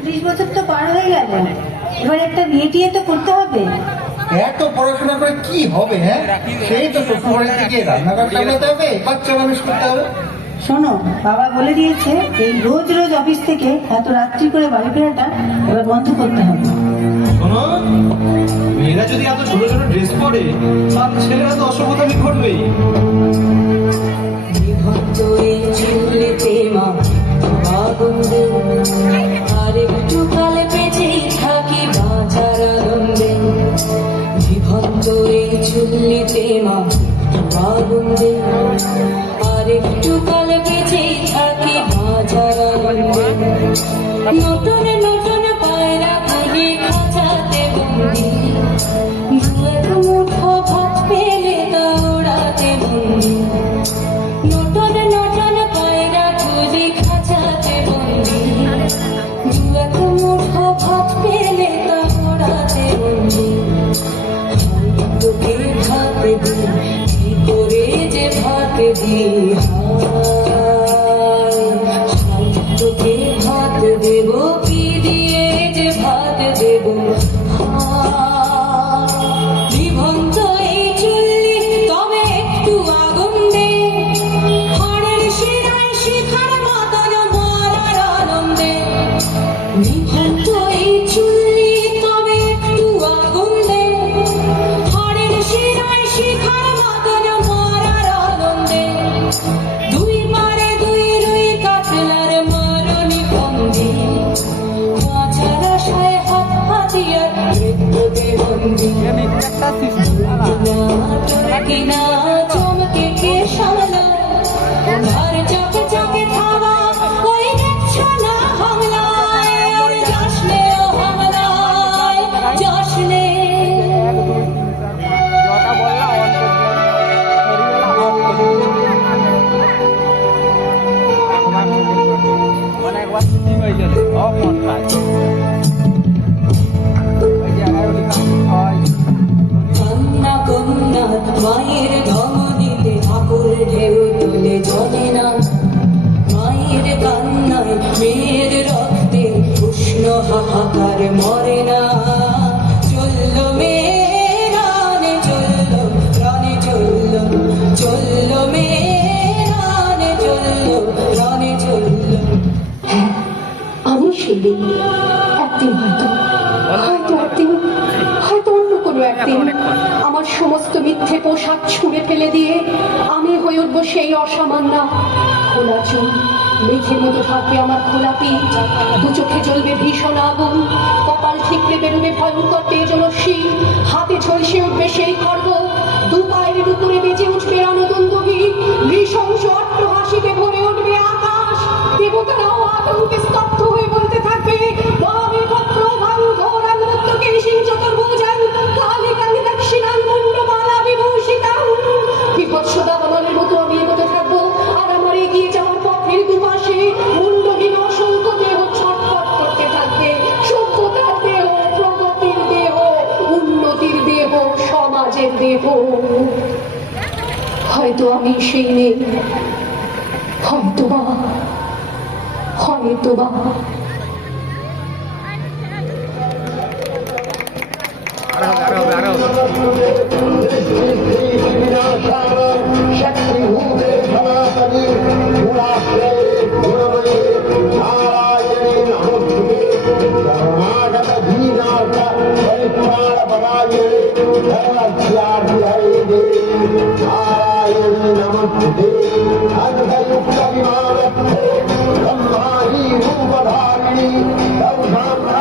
ত্রিশ বছর তো পার হয়ে গেল। এবার একটা বিয়ে টিয়ে তো করতে হবে। এত পড়াশোনা করে কি হবে হ্যাঁ? সেই তো শ্বশুরবাড়ি থেকে রান্নাঘর সামলাতে হবে বাচ্চা মানুষ করতে হবে? শোনো বাবা বলে দিয়েছে এই রোজ রোজ অফিস থেকে এত রাত্রি করে বাড়ি ফেরাটা এবার বন্ধ করতে হবে। শোনো মেয়েরা যদি এত ছোট ছোট ড্রেস পরে তাহলে ছেলেরা তো অসভ্যতামি ঘটবেই। একটু কালে বেঁচেই থাকি আনন্দে নতুন নতুন পায়রা তুলি খাঁচাতে বন্দি। দু এক মুঠো ভাত পেলে দৌড়াতে বন্দি। নটন নটন পায়রা তুলি খাঁচাতে বন্দি। দু এক ভাত পেলে দৌড়াতে বন্দি। তোকে ভাত দি কি যে ভাত দি মানে একবার শুটিং হয়ে মন হয় কন্যা কন্যা, মায়ের ধমনীতে আকুল ঢেউ তুলে জলে না। মায়ের কান্নায় মেয়ের রক্তে উষ্ণ হাহাকার সেদিন একদিন হয়তো হয়তো একদিন, হয়তো অন্য কোনো একদিন আমার সমস্ত মিথ্যে পোশাক ছুঁড়ে ফেলে দিয়ে আমি হয়ে উঠবো সেই অসামান্য খোলা চুল। মেঘের মতো থাকবে আমার খোলা পিঠ। দু চোখে জ্বলবে ভীষণ আগুন। কপাল ঠিকরে বেরোবে ভয়ঙ্কর তেজলস্যি হাতে ঝলসে উঠবে সেই খর্ব দু পায়ের উপরে বেজে উঠবে রণদন্দী নৃশংস অট্ট হাসিতে ভরে উঠবে আকাশ। দেবতারাও দেহ হয়তো আমি সেই নেই হয়তো বা হয়তো বা I'm